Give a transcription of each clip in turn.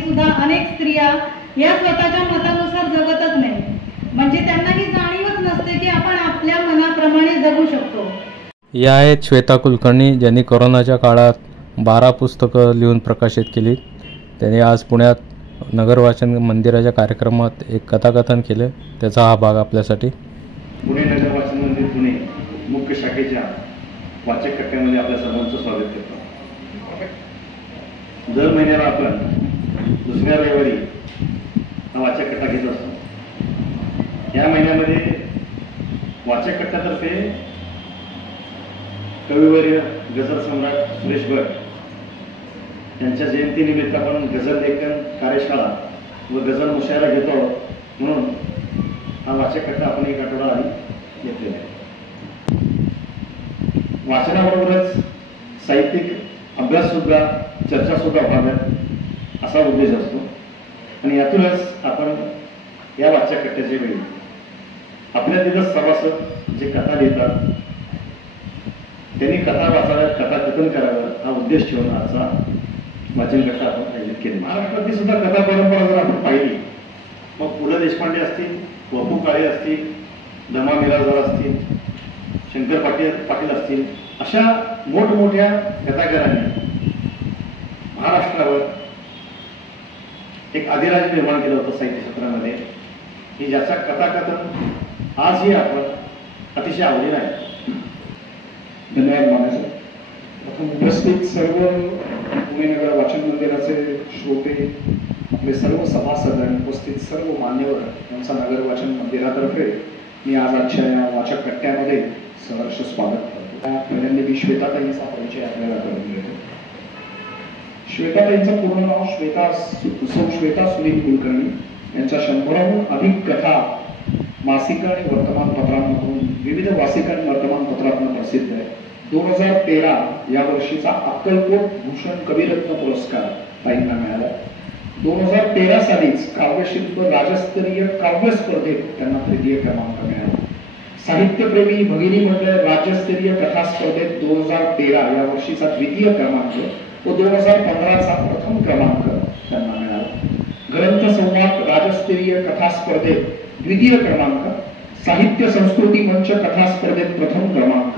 तरी सुद्धा अनेक स्त्रिया या स्वतःच्या मतानुसार जगतच नाही, म्हणजे त्यांना ही जाणीवच नसते की आपण आपल्या मनाप्रमाणे जगू शकतो. या आहेत श्वेता कुलकर्णी, ज्यांनी कोरोनाच्या काळात 12 पुस्तकं लिहून प्रकाशित केली. त्यांनी आज पुण्यात नगर वाचन मंदिराच्या कार्यक्रमात एक कथाकथन केले. त्याचा हा भाग आपल्यासाठी. पुणे नगर वाचन मंदिर पुणे मुख्य शाखेच्या वाचक कट्ट्यामध्ये आपल्या सर्वांचं स्वागत करतो. दर महिन्याला आपण दुसऱ्या रविवारी हा वाचक कट्टा घेत असतो. या महिन्यामध्ये वाचक कट्ट्यातर्फे कविवर्य गझल सम्राट सुरेश भट यांच्या जयंतीनिमित्त आपण गझल लेखन कार्यशाळा व गझल मुशायरा घेतो, म्हणून हा वाचक कट्टा आपण एक आठवडा आधी घेतलेला आहे. वाचनाबरोबरच साहित्यिक अभ्यास सुद्धा, चर्चा सुद्धा व्हाव्यात असा उद्देश असतो आणि यातूनच आपण या वाचक कट्ट्याच्या वेळी आपल्या तिथं सभासद जे कथा लिहितात त्यांनी कथा वाचाव्यात, कथाकथन करावं हा उद्देश ठेवून आजचा वाचन कट्टा आपण आयोजित केले. महाराष्ट्रातली सुद्धा कथा परंपरा जर आपण पाहिली, मग पु ल देशपांडे असतील, वपू काळे असतील, दमा मिरासदार असतील, शंकर पाटील असतील, अशा मोठमोठ्या कथाकारांनी महाराष्ट्रावर एक अधिराज्य निर्माण केलं होतं साहित्य क्षेत्रामध्ये, की ज्याचा कथाकथन आजही आपण अतिशय आवडीने आहे. धन्यवाद मानायचं. प्रथम उपस्थित सर्व पुणे नगर वाचन मंदिराचे श्रोते, आपले सर्व सभासद आणि उपस्थित सर्व मान्यवर यांचा नगर वाचन मंदिरातर्फे मी आज आजच्या या वाचक कट्ट्यामध्ये सहर्ष स्वागत करतो. पहिल्यांदा मी श्वेताताईंचा परिचय आपल्याला करून देतो. श्वेताताईंचं पूर्ण नाव श्वेता सुनील कुलकर्णी. यांच्या 100हून अधिक कथा मासिक आणि वर्तमानपत्रांमधून विविध मासिक आणि वर्तमानपत्रातून प्रसिद्ध आहे. 2013 या वर्षीचा अक्कलकोट भूषण कविरत्न पुरस्कार ताईंना मिळाला. 2013 सालीच काव्यशिल्प राज्यस्तरीय काव्य स्पर्धेत त्यांना 3य क्रमांक मिळाला. साहित्यप्रेमी भगिनी मंडळ राज्यस्तरीय कथा स्पर्धेत 2013 या वर्षीचा 2य क्रमांक व 2015चा प्रथम क्रमांक त्यांना मिळाला. ग्रंथ संवाद राज्यस्तरीय कथा स्पर्धेत 2य क्रमांक, साहित्य संस्कृती मंच कथा स्पर्धेत प्रथम क्रमांक,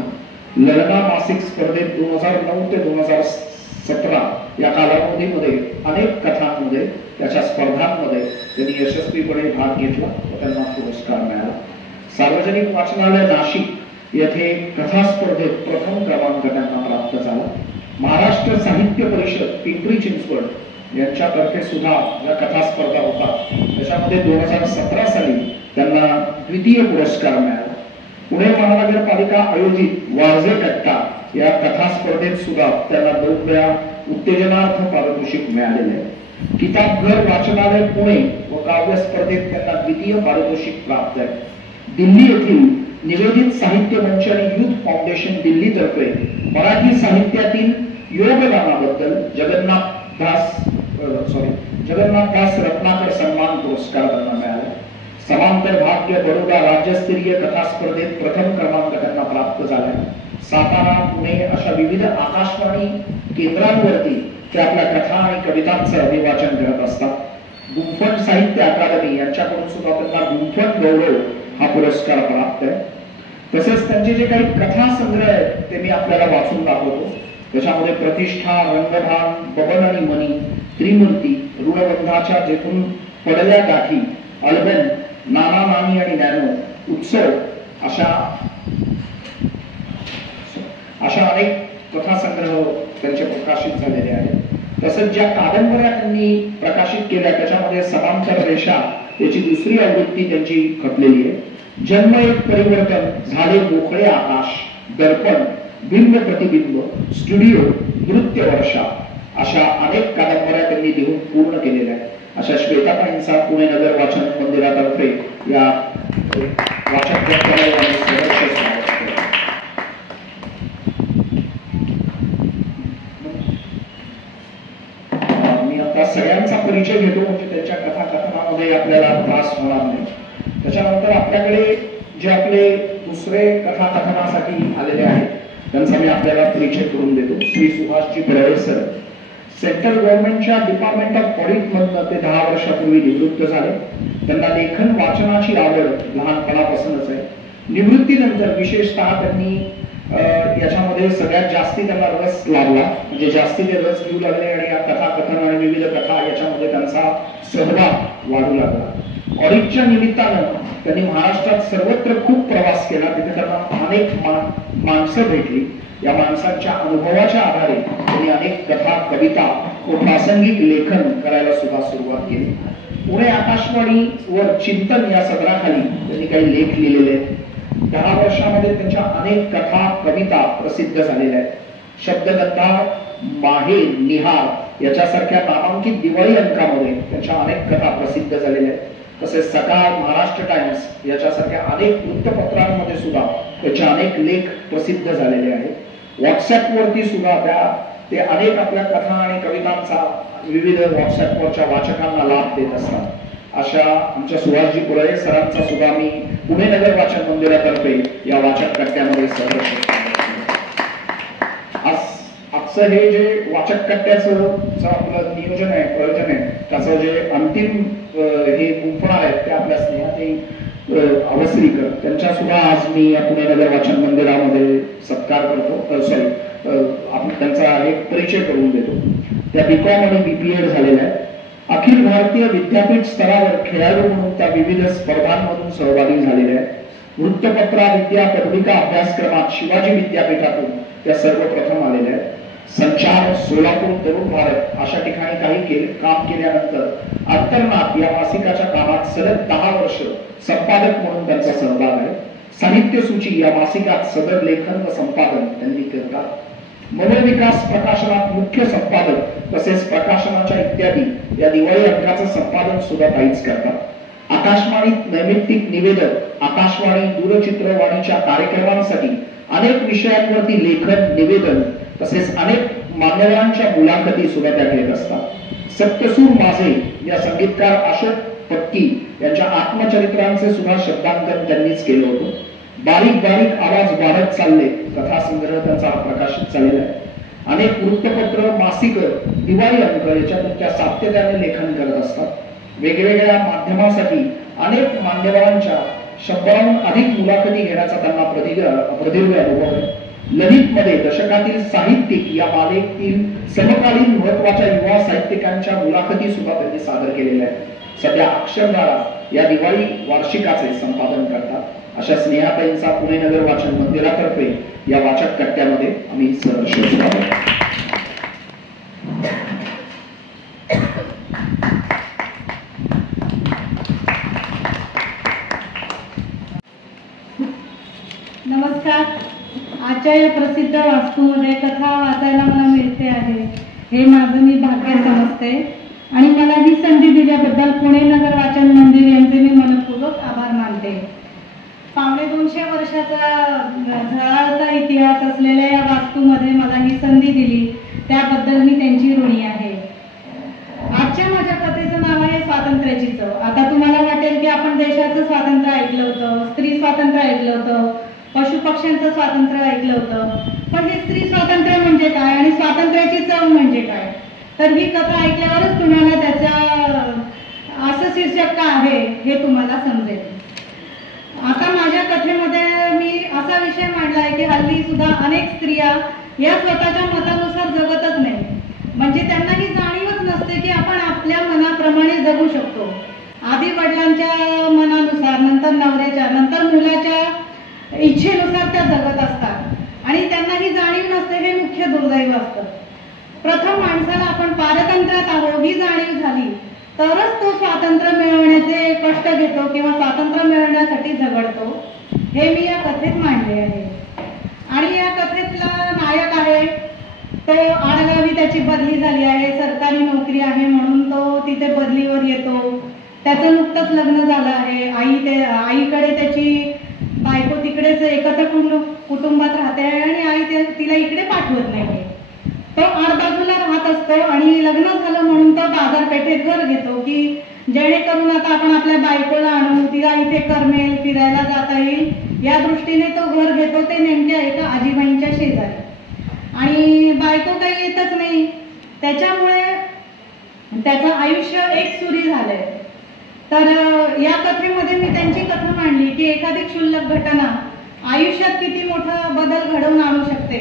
ललना मासिक स्पर्धेत 2009 ते 2017 या कालावधीमध्ये अनेक कथांमध्ये, त्याच्या स्पर्धांमध्ये त्यांनी यशस्वीपणे भाग घेतला व त्यांना पुरस्कार मिळाला. सार्वजनिक वाचनालय नाशिक येथे कथा स्पर्धेत प्रथम क्रमांक त्यांना प्राप्त झाला. महाराष्ट्र साहित्य परिषद पिंपरी चिंचवड यांच्यातर्फे सुद्धा या कथा स्पर्धा होतात, त्याच्यामध्ये 2017 साली त्यांना 2य पुरस्कार मिळाला. पुणे महानगरपालिका आयोजित वारजे कट्टा या कथा स्पर्धेत सुद्धा त्यांना 2 वेळा उत्तेजनार्थ पारितोषिक मिळालेले आहे. किताबघर वाचनालय पुणे व काव्य स्पर्धेत त्यांना 2य पारितोषिक प्राप्त आहे. दिल्ली येथील निवेदित साहित्य मंच आणि युथ फाउंडेशन दिल्ली तर्फे मराठी साहित्यातील योगदानाबद्दल जगन्नाथ दास रत्नाकर सन्मान पुरस्कार त्यांना मिळाला. समांतर भाग्य बडोदा राज्यस्तरीय कथा स्पर्धेत प्रथम क्रमांक त्यांना प्राप्त झाला. सातारा, पुणे अशा विविध आकाशवाणी केंद्रांवरती ते आपल्या कथा आणि कवितांचं अभिवाचन करत असतात. गुंफण साहित्य अकादमी यांच्याकडून सुद्धा त्यांना गुंफण गौरव हा पुरस्कार प्राप्त आहे. तसेच त्यांचे जे काही कथा संग्रह आहेत ते मी आपल्याला वाचून दाखवतो. त्याच्यामध्ये प्रतिष्ठा, रंगभान, बबन आणि मनी, त्रिमूर्ती, ऋणबंधाच्या जेथून पडल्या गाठी, अल्बन, नाना नानी आणि नॅनो, उत्सव अशा अनेक कथा संग्रह त्यांचे प्रकाशित झालेले आहेत. तसंच ज्या कादंबऱ्या त्यांनी प्रकाशित केल्या त्याच्यामध्ये समांतर रेषा याची 2री आवृत्ती त्यांची खपलेली आहे. जन्म एक परिवर्तन, झाले मोकळे आकाश, दर्पण, बिंब प्रतिबिंब, स्टुडिओ, नृत्य वर्षा अशा अनेक कादंबऱ्या त्यांनी लिहून पूर्ण केलेल्या आहेत. अशा श्वेताताईंचा पुणे नगर वाचन मंदिरातर्फे या वाचक मी आता सगळ्यांचा परिचय घेतो, म्हणजे त्यांच्या कथाकथनामध्ये आपल्याला त्रास होणार नाही. त्याच्यानंतर आपल्याकडे जे आपले दुसरे कथाकथनासाठी आलेले आहेत त्यांचा मी आपल्याला परिचय करून देतो. श्री सुभाषजी बर्वे सर, सेंट्रल गव्हर्नमेंटच्या डिपार्टमेंट ऑफ ऑडिट मधनं ते 10 वर्षापूर्वी निवृत्त झाले. त्यांना लेखन वाचनाची आवड लहानपणापासूनच आहे. निवृत्तीनंतर विशेषतः त्यांनी याच्यामध्ये सगळ्यात जास्ती त्यांना रस लागला, म्हणजे जास्ती ते रस घेऊ लागले आणि या कथाकथन आणि विविध कथा याच्यामध्ये त्यांचा सहभाग वाढू लागला. ऑडिटच्या निमित्तानं त्यांनी महाराष्ट्रात सर्वत्र खूप प्रवास केला. तिथे त्यांना अनेक माणसं भेटली. या माणसांच्या अनुभवाच्या आधारे त्यांनी अनेक कथा, कविता व प्रासंगिक लेखन करायला सुद्धा सुरुवात केली. पुणे आकाशवाणीवर चिंतन या सदराखाली त्यांनी काही लेख लिहिलेले आहेत. 10 वर्षामध्ये त्यांच्या अनेक कथा, कविता प्रसिद्ध झालेल्या आहेत. शब्दगंधा, माहेर, निहार याच्यासारख्या नामांकित दिवाळी अंकामध्ये त्यांच्या अनेक कथा प्रसिद्ध झालेल्या आहेत. तसेच सकाळ, महाराष्ट्र टाइम्स याच्यासारख्या अनेक वृत्तपत्रांमध्ये सुद्धा त्याचे अनेक लेख प्रसिद्ध झालेले आहेत. व्हॉट्सअपवरती सुद्धा ते अनेक आपल्या कथा आणि कवितांचा विविध व्हॉट्सअपवरच्या वाचकांना लाभ देत असतात. अशा आमच्या सुहासजी पुरळे सरांचा सुद्धा मी पुणे नगर वाचन मंदिरातर्फे या वाचक कट्ट्यामध्ये सहर्ष. आजचं हे जे वाचक कट्ट्याचं आपलं नियोजन आहे, प्रयोजन आहे, त्याचं जे अंतिम हे गुंफणार आहेत ते आपल्या स्नेहाताई अवसरीकर त्यांच्या सुद्धा आज मी या पुणे नगर वाचन मंदिरामध्ये सत्कार करतो. आपण त्यांचा एक परिचय करून देतो. त्या बीकॉम आणि बीपीएड झालेल्या आहेत. अखिल भारतीय विद्यापीठ स्तरावर खेळाडू म्हणून त्या विविध स्पर्धांमधून सहभागी झालेल्या आहेत. वृत्तपत्रविद्या पदविका अभ्यासक्रमात शिवाजी विद्यापीठातून त्या सर्वप्रथम आलेल्या आहेत. संचार, सोलापूर, तरुण भारत अशा ठिकाणी काही काम केल्यानंतर अंतर्नाद या मासिकाच्या कामात सलग 10 वर्ष संपादक म्हणून त्यांचा सहभाग आहे. साहित्य सूची या मासिकात सदर लेखन व संपादन त्यांनी करतात. मनोविकास प्रकाशनात मुख्य संपादक तसेच प्रकाशनाच्या इत्यादी या दिवाळी अंकाचं संपादन सुद्धा ताईच करतात. आकाशवाणीत नैमित्तिक निवेदक, आकाशवाणी दूरचित्रवाणीच्या कार्यक्रमांसाठी अनेक विषयांवरती लेखन, निवेदन तसेच अनेक मान्यवरांच्या मुलाखती सुद्धा त्या घेत असतात. सप्तसूर माझे या संगीतकार अशोक पत्की यांच्या आत्मचरित्रांचे सुद्धा शब्दांकन त्यांनीच केलं होतं. बारीक बारीक आवाज वाढत चालले कथासंग्रह त्यांचा प्रकाशित झालेला आहे. अनेक वृत्तपत्र, मासिक, दिवाळी अंक याच्यातून त्या सातत्याने लेखन करत असतात. वेगवेगळ्या माध्यमासाठी अनेक मान्यवरांच्या 100हून अधिक मुलाखती घेण्याचा त्यांना प्रदीर्घ अनुभव आहे. ललितमध्ये दशकातील साहित्यिक या मालिकेतील समकालीन महत्वाच्या युवा साहित्यिकांच्या मुलाखती सुद्धा त्यांनी सादर केलेल्या आहेत. सध्या अक्षरधारा या दिवाळी वार्षिकाचे संपादन करतात. अशा स्नेहाताईंचा पुणे नगर वाचन मंदिरातर्फे या वाचक कट्ट्यामध्ये आम्ही सहर्ष स्वागत. नमस्कार. आजच्या या प्रसिद्ध वास्तूमध्ये कथा वाचायला मला मिळते आहे हे माझं मी भाग्य समजते आणि मला ही संधी दिल्याबद्दल पुणे नगर वाचन मंदिर यांचे मी मनपूर्वक आभार मानते. 250 वर्षाचा झळाळता इतिहास असलेल्या या वास्तूमध्ये मला ही संधी दिली त्याबद्दल मी त्यांची ऋणी आहे. आजच्या माझ्या कथेचं नाव आहे स्वातंत्र्याची चव. आता तुम्हाला वाटेल की आपण देशाचं स्वातंत्र्य ऐकलं होतं, स्त्री स्वातंत्र्य ऐकलं होतं, पशु पक्ष्यांचं स्वातंत्र्य ऐकलं होतं, पण हे स्त्री स्वातंत्र्य म्हणजे काय आणि स्वातंत्र्याची चव म्हणजे काय, तर ही कथा ऐकल्यावरच तुम्हाला त्याचा असं शीर्षक का आहे हे तुम्हाला समजेल. आता माझ्या कथेमध्ये मी असा विषय मांडला आहे की हल्ली सुद्धा अनेक स्त्रिया या स्वतःच्या मतानुसार जगतच नाही, म्हणजे त्यांना ही जाणीवच नसते की आपण आपल्या मनाप्रमाणे जगू शकतो. आधी वडिलांच्या मनानुसार, नंतर नवऱ्याच्या, नंतर मुलाच्या इच्छेनुसार त्या जगत असतात आणि त्यांना ही जाणीव नसते. हे मुख्य दुर्दैव असतं. प्रथम माणसाला आपण पारतंत्र्यात आहोत ही जाणीव झाली तरच तो स्वातंत्र्य मिळवण्याचे कष्ट घेतो किंवा स्वातंत्र्य मिळवण्यासाठी झगडतो. हे मी या कथेत मांडले आहे. आणि या कथेतला नायक आहे तो आडगावी त्याची बदली झाली आहे, सरकारी नोकरी आहे म्हणून तो तिथे बदलीवर येतो. त्याचं नुकतंच लग्न झालं आहे. आईकडे त्याची बायको तिकडेच एकत्र कुटुंबात राहते आणि आई तिला इकडे पाठवत नाही. तो आडबाजूला राहत असतो आणि लग्न झालं म्हणून तो बाजारपेठेत घर घेतो की जेणेकरून आता आपण आपल्या बायकोला आणू, तिला इथे करमेल, फिरायला जाता येईल या दृष्टीने तो घर घेतो. ते नेमक्या एका आजीबाईंच्या शेजारी. आणि बायको काही येतच नाही त्याच्यामुळे त्याचं आयुष्य एकसुरी झालंय. तर या कथेमध्ये मी त्यांची कथा मांडली की एखादी क्षुल्लक घटना आयुष्यात किती मोठा बदल घडवून आणू शकते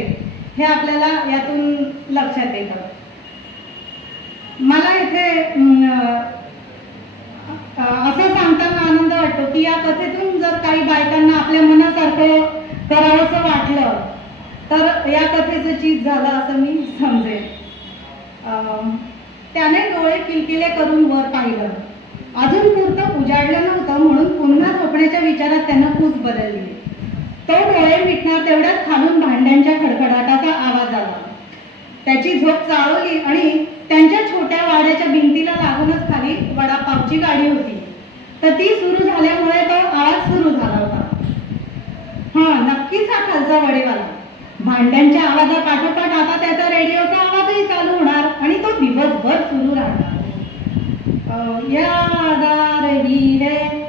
हे आपल्याला यातून लक्षात येतं. मला इथे असं सांगताना आनंद वाटतो की या कथेतून जर काही बायकांना आपल्या मनासारखं करावंसं वाटलं तर या कथेचं चीज झालं असं मी समजेन. त्याने डोळे किलकिले करून वर पाहिलं. अजून पुरतं उजाडलं नव्हतं म्हणून पुन्हा झोपण्याच्या विचारात त्यानं कूच बदलली. तो डोळे मिटणार तेवढ्यात खालून भांड्यांच्या खडखडाटाचा आवाज आला. त्याची झोप चाळवली आणि त्यांच्या छोट्या वाड्याच्या भिंतीला लागूनच खाली वडापावची गाडी होती. तर ती सुरू झाल्यामुळे तो आवाज सुरू झाला होता. हा, नक्कीच हा खालचा वडेवाला. भांड्यांच्या आवाजापाठोपाठ आता त्याचा रेडिओचा आवाजही चालू होणार आणि तो दिवसभर सुरू राहणार.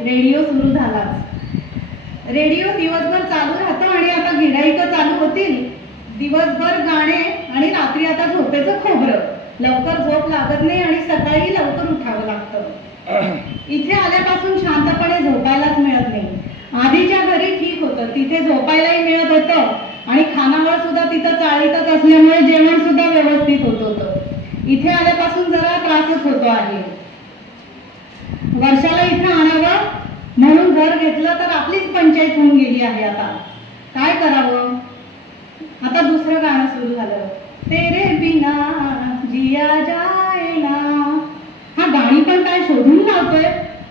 रेडिओ सुरू झालाच. रेडिओ दिवसभर चालू राहतो आणि आता गिऱ्हाईकं चालू होतील. दिवसभर गाणे आणि रात्री आता झोपेचं खोबरं. लवकर झोप लागत नाही आणि सकाळी लवकर उठावं लागतं. इथे आल्यापासून शांतपणे झोपायलाच मिळत नाही. आधीच्या घरी ठीक होतं, तिथे झोपायलाही मिळत होतं आणि खानावळ सुद्धा तिथं चाळीतच असल्यामुळे जेवण सुद्धा व्यवस्थित होत होतं. इथे आल्यापासून जरा त्रासच होतो आहे. वर्षाला इथे आणावं म्हणून घर घेतलं तर आपलीच पंचायत होऊन गेली आहे. आता काय करावं. आता दुसरं गाणं सुरू झालं. तेरे बिना जिया जाए ना. हा गाणी पण काय शोधून लावतोय.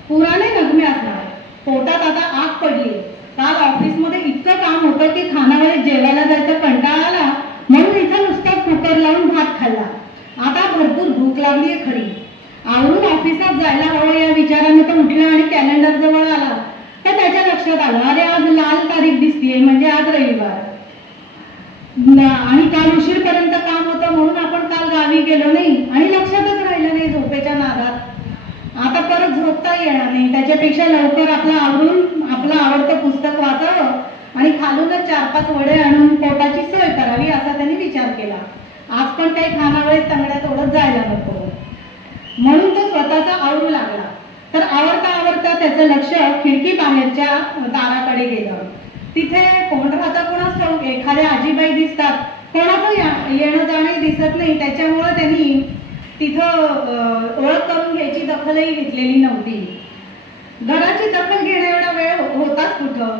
पुराणे नगमे असणार. पोटात आता आग पडली. काल ऑफिसमध्ये इतकं काम होतं की खानावळीत जेवायला जायचं कंटाळा आला म्हणून इथं नुसता कुकर लावून भात खाल्ला. आता भरपूर भूक लागली आहे खरी. आवरून ऑफिसात जायला हवं या विचाराने तो उठला आणि कॅलेंडर जवळ आला तर त्याच्या लक्षात आलं, अरे आज लाल तारीख दिसतीये म्हणजे आज रविवार. आणि काल उशीरपर्यंत काम होतं म्हणून आपण काल गावी गेलो नाही आणि लक्षातच राहिलं नाही झोपेच्या नादात. आता परत झोपता येणार नाही. त्याच्यापेक्षा लवकर आपलं आवरून आपलं आवडतं पुस्तक वाचावं आणि खालूनच 4-5 वडे आणून पोटाची सोय करावी असा त्यांनी विचार केला. आज पण काही खानावळीत तंगड्यात ओढत जायला नको म्हणून तो स्वतःचा आवरू लागला. तर आवरता त्याचं लक्ष खिडकी बाहेरच्या दाराकडे गेलं. तिथे कोण राहतं कोणाच ठाऊक. एखाद्या आजीबाई दिसतात, कोणाचं येणं जाणे दिसत नाही. त्याच्यामुळे त्यांनी तिथं ओळख करून घ्यायची दखलही घेतलेली नव्हती. घराची दखल घेण्या एवढा वेळ होताच कुठं.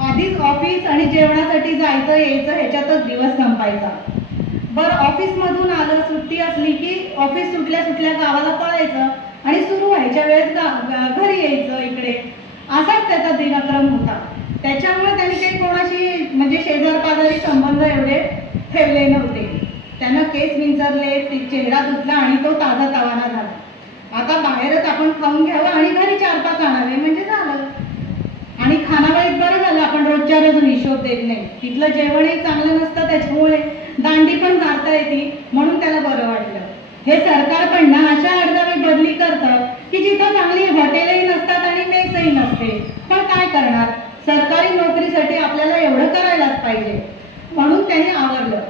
आधीच ऑफिस आणि जेवणासाठी जायचं यायचं ह्याच्यातच दिवस संपायचा. बरं, ऑफिस मधून आलं, सुट्टी असली की ऑफिस सुटल्या सुटल्या गावाला पळायचं आणि सुरू व्हायच्या वेळेस घरी यायचं इकडे. असाच त्याचा दिनक्रम होता. त्याच्यामुळे त्यांनी काही कोणाशी म्हणजे शेजार पाजारी संबंध एवढे ठेवले नव्हते. त्यानं केस विंचरले, चेहरा धुतला आणि तो ताजा तवाना झाला. आता बाहेरच आपण खाऊन घ्यावं आणि घरी 4-5 आणावे म्हणजे झालं. आणि खानावळीत बरं झालं आपण रोजच्या रोज हिशोब देत नाही. तिथलं जेवणही चांगलं नसतं त्याच्यामुळे दांडी पण मारता येते म्हणून त्याला बरं वाटलं. हे सरकार पण ना अशा अडगावी बदली करतं की जिथं चांगली हॉटेलही नसतात आणि मेसही नसते. पण काय करणार, सरकारी नोकरीसाठी आपल्याला एवढं करायलाच पाहिजे. म्हणून त्याने आवरलं.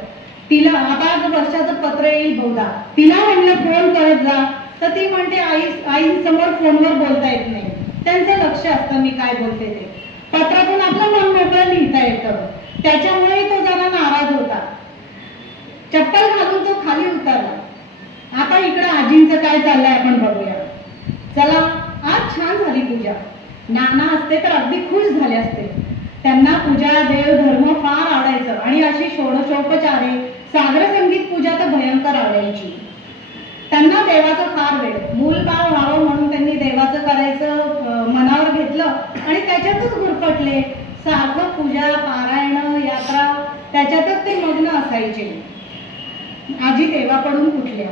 तिला आता आज वर्षाचं पत्र येईल बहुधा. तिला म्हणलं फोन करत जा तर ती म्हणते आईसमोर फोनवर बोलता येत नाही. त्यांचं लक्ष असतं मी काय बोलते ते. पत्रातून आपलं मन मोकळं लिहिता येतं. त्याच्यामुळे तो जरा नाराज होता. चप्पल घालून तो खाली उतरला. आता इकडं आजींचं काय चाललंय आपण बघूया. चला, आज छान झाली पूजा. नाना असते तर अगदी खुश झाले असते. त्यांना पूजा, देव, धर्म फार आवडायचं आणि अशी षोडशोपचारे, सागर संगीत पूजा तर भयंकर आवडायची. त्यांना देवाचं फार वेळ. मूलबाळ व्हावं म्हणून त्यांनी देवाचं करायचं मनावर घेतलं आणि त्याच्यातच गुरफटले. सारखं पूजा, पारायण, यात्रा त्याच्यातच ते मग्न असायचे. आजी देवाकडून उठल्या.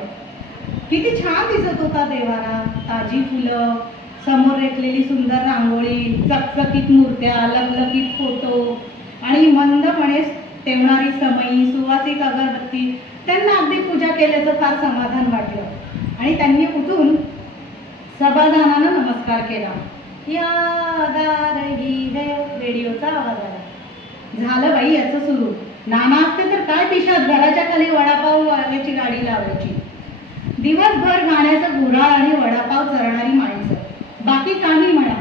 किती छान दिसत होता देवारा. ताजी फुलं, समोर रेखलेली सुंदर रांगोळी, चकचकीत मूर्त्या, लखलखीत फोटो आणि मंदपणे तेवणारी समई, सुवासिक अगरबत्ती. त्यांना अगदी पूजा केल्याचं फार समाधान वाटलं आणि त्यांनी उठून समाधानानं नमस्कार केला. याद आ रही है, रेडिओचा आवाज आला. झालं बाई याचं सुरू. नाना असते तर काय पिशात घराच्या खाली वडापाव वाल्याची गाडी लावायची. दिवसभर गाण्याचं गुऱ्हाळ आणि वडापाव चरणारी माणसं. बाकी काही म्हणा,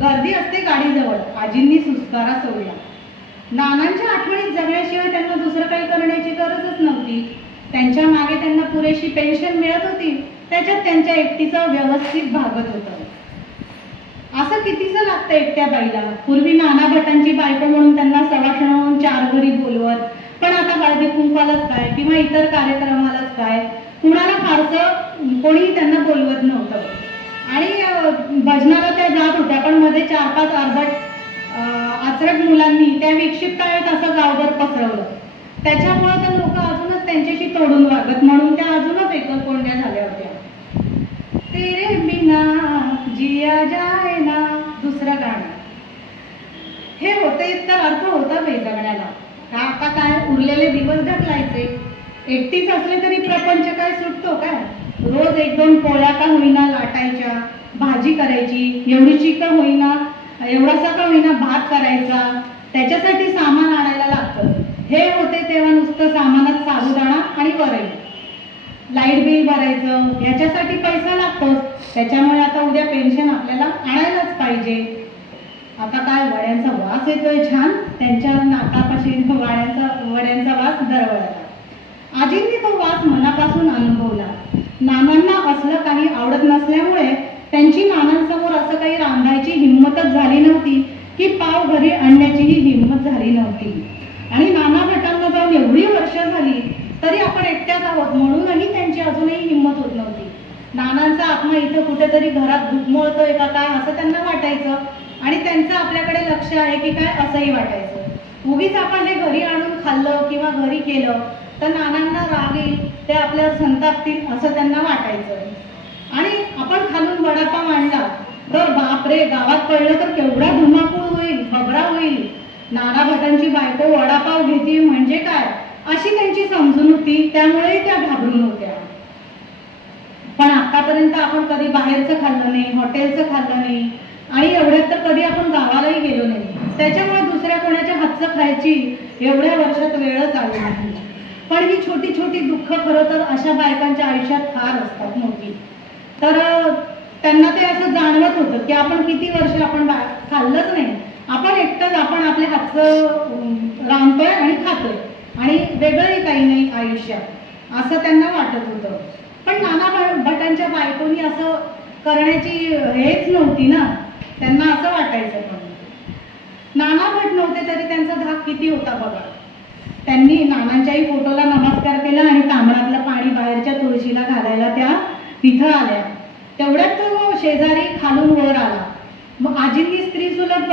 गर्दी असते गाडीजवळ. आजींनी सुस्कारा सोडला. नानांच्या आठवणीत जगण्याशिवाय त्यांना दुसरं काही करण्याची गरजच नव्हती. त्यांच्या मागे त्यांना पुरेशी पेन्शन मिळत होती. त्याच्यात त्यांच्या एकटीचं व्यवस्थित भागत होतं. असं कितीचं लागतं एकट्या बाईला. पूर्वी नाना भटांची बायको म्हणून त्यांना सवाष्ण म्हणून 4 घरी बोलवत, पण आता हळदी कुंकवालाच काय किंवा इतर कार्यक्रमालाच काय कुणाला फारसं कोणीही त्यांना बोलवत नव्हतं. आणि भजनाला त्या जात होत्या, पण मध्ये 4-5 आचरट मुलांनी त्या विक्षिप्त आहेत असं गावभर पसरवलं. त्याच्यामुळे तर लोक अजूनच त्यांच्याशी तोडून वागत, म्हणून त्या अजूनच एकलकोंड्या झाल्या होत्या. तेरे बिना जिया जाए ना, दुसरं गाणं हे होते. इतका अर्थ होता बाई जगण्याला. आता काय उरलेले दिवस ढकलायचे. एकटीच असले तरी प्रपंच काय सुटतो काय. रोज 1-2 पोळ्या का होईना लाटायच्या, भाजी करायची, एवढीची का होईना, एवढासा का होईना भात करायचा. त्याच्यासाठी सामान आणायला लागतं. हे होते तेव्हा नुसतं सामानात साबुदाणा आणि वरई. लाईट बिल भरायचं, याच्यासाठी पैसा लागतो. त्याच्यामुळे आता उद्या पेन्शन आपल्याला आणायलाच पाहिजे. आता काय वड्यांचा वास येतोय छान. त्यांच्या नाकापाशी वड्यांचा वास दरवळला. आजींनी तो वास मनापासून अनुभवला. नानांना असलं काही आवडत नसल्यामुळे त्यांची नानांसमोर असं काही रांधायची हिंमतच झाली नव्हती, की पाव घरी आणण्याचीही हिंमत झाली नव्हती. आणि नाना भटांना जाऊन एवढी वर्ष झाली तरी आपण एकट्याच आहोत म्हणूनही त्यांची अजूनही हिंमत होत नव्हती. नानांचा आत्मा इथं कुठेतरी घरात घुटमळतोय का काय असं त्यांना वाटायचं. आणि त्यांचं आपल्याकडे लक्ष आहे की काय असंही वाटायचं. उगीच आपण हे घरी आणून खाल्लं किंवा घरी केलं तर नानांना राग येईल, ते आपल्यावर संतापतील असं त्यांना वाटायचं. आणि आपण खालून वडापाव आणला तर बापरे, गावात पडलं तर केवढा धुमाकूळ होईल, खबरा होईल. नाना भटांची बायको वडापाव घेते म्हणजे काय अशी त्यांची समजून होती. त्यामुळे त्या घाबरून होत्या. पण आतापर्यंत आपण कधी बाहेरचं खाल्लं नाही, हॉटेलचं खाल्लं नाही, आणि एवढ्यात तर कधी आपण गावालाही गेलो नाही. त्याच्यामुळे दुसऱ्या कोणाच्या हातचं खायची एवढ्या वर्षात वेळच आली नाही. पण ही छोटी छोटी दुःख खरं तर अशा बायकांच्या आयुष्यात फार असतात मोठी. तर त्यांना ते असं जाणवत होतं की आपण किती वर्ष आपण खाल्लंच नाही, आपण एकटंच आपण आपल्या हातचं रांधतोय आणि खातोय आणि वेगळंही काही नाही आयुष्यात असं त्यांना वाटत होतं. पण नाना भटांच्या बायकोनी असं करण्याची हेच नव्हती ना, त्यांना असं वाटायचं. पण नाना भट नव्हते तरी त्यांचा धाक किती होता बघा. त्यांनी नानांच्याही फोटोला नमस्कार केला आणि तांबणातलं पाणी बाहेरच्या तुळशीला घालायला त्या तिथं आल्या. तेवढ्यात तो शेजारी खालून वर आला. मग आजींनी स्त्री सुलभ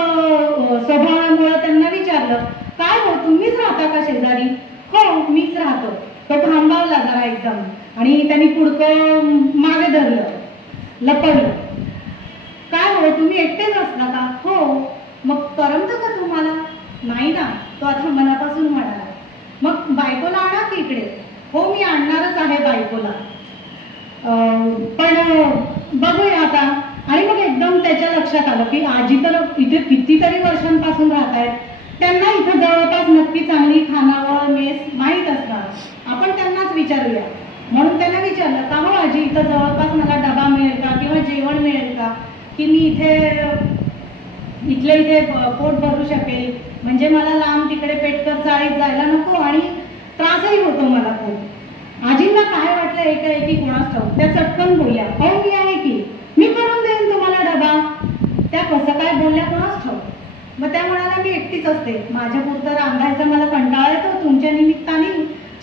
स्वभावामुळे त्यांना विचारलं, काय हो तुम्हीच राहता का शेजारी? हो मीच राहतो. तो थांबावला जरा एकदम आणि त्यांनी पुढकं मागे धरलं, लपडलं. काय हो तुम्ही एकटेच असला का? हो. मग करमतं का तुम्हाला? नाही ना, तो आता मनापासून म्हणाला. मग बायकोला आणा की इकडे. हो मी आणणारच आहे बायकोला, पण बघूया आता. आणि मग एकदम त्याच्या लक्षात आलं की आजी तर इथे कितीतरी वर्षांपासून राहत आहेत, त्यांना इथं जवळपास नक्की चांगली खानावळ मेस माहीत असणार. आपण त्यांनाच विचारूया. म्हणून त्यांना विचारलं, का हो आजी इथं जवळपास मला डबा मिळेल का किंवा जेवण मिळेल का, की मी इथल्या इथे पोट भरू शकेल, म्हणजे मला लांब तिकडे पेटकर चाळीत जायला नको आणि त्रासही होतो मला खूप. आजींना काय वाटलं एकाएकी कोणास ठाऊक, त्या चटकन बोलल्या, हो मी आहे की, मी करून देईन तुम्हाला डबा. त्या कसं काय बोलल्या कोणास ठाऊक. मग त्या म्हणाल्या मी एकटीच असते, माझ्या पुरतं रांधायचा मला कंटाळा येतो, तुमच्या निमित्ताने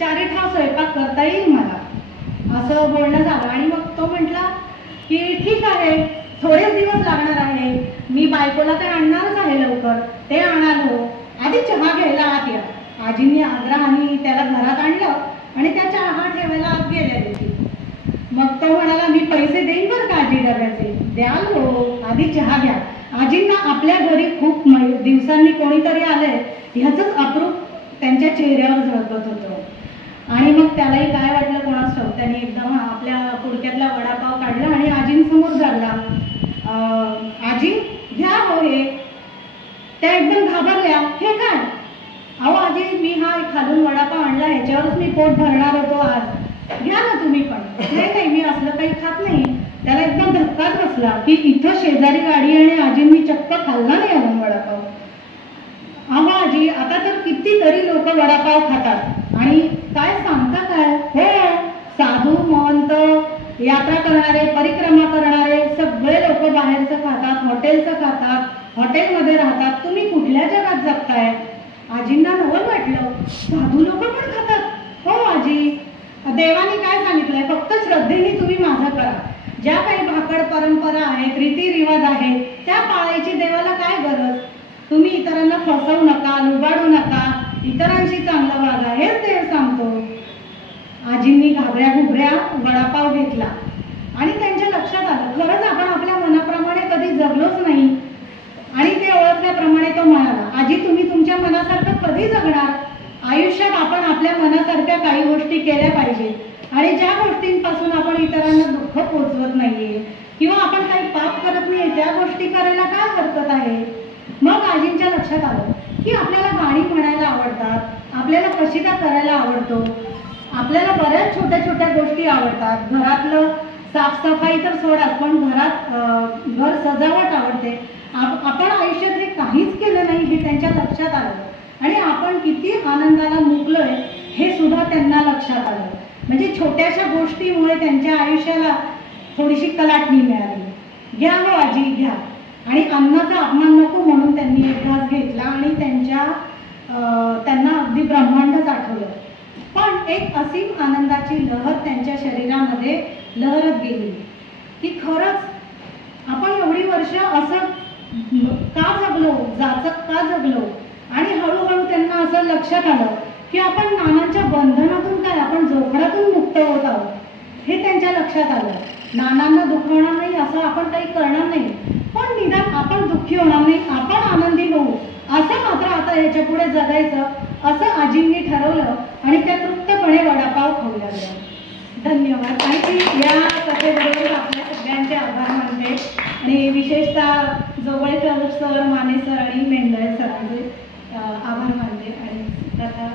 4 ठाव स्वयंपाक करता येईल मला, असं बोलणं झालं. आणि मग तो म्हटला की ठीक आहे, थोडेच दिवस लागणार आहे, मी बायकोला तर आणणारच आहे लवकर, ते आणाल हो, आधी चहा घ्यायला आत या. आजींनी आग्रहाने त्याला घरात आणलं आणि त्या चहा ठेवायला आत गेल्या होती. मग तो म्हणाला मी पैसे देईन बरं का आजी डब्याचे. द्याल हो, आधी चहा घ्या. आजींना आपल्या घरी खूप दिवसांनी कोणीतरी आलंय ह्याचंच अप्रूप त्यांच्या चेहऱ्यावर झळकत होतं. आणि मग त्यालाही काय वाटलं कोणास ठाऊक, त्याने एकदम आपल्या पुडक्यातला वडापाव काढला आणि आजींसमोर धरला. आजी घ्या हो हे. त्या एकदम घाबरल्या, हे काय? अहो आजी मी हा खालून वडापाव आणला, ह्याच्यावरच मी पोट भरणार होतो आज, घ्या ना तुम्ही पण. नाही नाही मी काही खात नाही, त्याला एकदम धक्काच बसला की इथं शेजारी गाडी आणि आजींनी चक्क खाल्ला नाही अजून वडापाव. अहो आजी, आता तर कितीतरी लोक वडापाव खातात आणि काय सांगता काय, हो साधू महंत, यात्रा करणारे, परिक्रमा करणारे सगळे लोक बाहेरचं खातात, हॉटेलचं खातात, हॉटेलमध्ये राहतात. तुम्ही कुठल्या जगात जगताय? आजींना नवल वाटलं, साधू लोक पण खातात. हो आजी, देवाने काय सांगितलंय, फक्त श्रद्धेने तुम्ही माझं करा. ज्या काही भाकड परंपरा आहेत, रीतिरिवाज आहेत, त्या पाळायची देवाला काय गरज. तुम्ही इतरांना फसवू नका, लुबाडू नका, इतरांशी चांगलं वागा, हेच देव सांगतो. आजींनी घाबऱ्या घुबऱ्या वडापाव घेतला आणि त्यांच्या लक्षात आलं, खरंच आपण आपल्या मनाप्रमाणे कधी जगलोच नाही. आणि ते ओळखल्याप्रमाणे तो म्हणाला, आजी तुम्ही तुमच्या मनासारखं कधी जगणार? आयुष्यात आपण आपल्या मनासारख्या काही गोष्टी केल्या पाहिजेत आणि ज्या गोष्टींपासून आपण इतरांना दुःख पोचवत नाहीये किंवा आपण काही पाप करत नाही, त्या गोष्टी करायला काय हरकत आहे. मग आजींच्या लक्षात आलं की आपल्याला गाणी म्हणायला आवडतात, आपल्याला कशिदा करायला आवडतो, आपल्याला बऱ्याच छोट्या छोट्या गोष्टी आवडतात, घरातलं साफसफाई तर सोडा, पण घरात घर सजावट आवडते. आपण आयुष्यात हे काहीच केलं नाही हे त्यांच्या लक्षात आलं आणि आपण किती आनंदाला मुकलोय हे सुद्धा त्यांना लक्षात आलं. म्हणजे छोट्याशा गोष्टीमुळे त्यांच्या आयुष्याला थोडीशी कलाटणी मिळाली. घ्या हो आजी घ्या. आणि अन्नाचा अपमान नको म्हणून त्यांनी एक घास घेतला आणि त्यांना अगदी ब्रह्मांडच आठवलं. पण एक असीम आनंदाची लहर त्यांच्या शरीरामध्ये लहरत गेली की खरंच आपण एवढी वर्ष असं का जगलो, जाचक का जगलो. आणि हळूहळू त्यांना असं लक्षात आलं की आपण नानांच्या बंधनातून काय, आपण जोखडातून मुक्त होत आहोत हे त्यांच्या लक्षात आलं. नानांना दुखवणार नाही असं आपण काही करणार नाही, पण निदान आपण दुःखी होणार नाही, आपण आनंदी होऊ असं मात्र आता याच्या पुढे जगायचं असं आजींनी ठरवलं आणि त्या तृप्तपणे वडापाव खाऊ लागल्या. धन्यवाद. आणि या कथेबरोबर आपल्या सगळ्यांचे आभार मानते आणि विशेषतः जोगळेकर सर, माने सर आणि मेंढळे सरांचे आभार मानते आणि कथा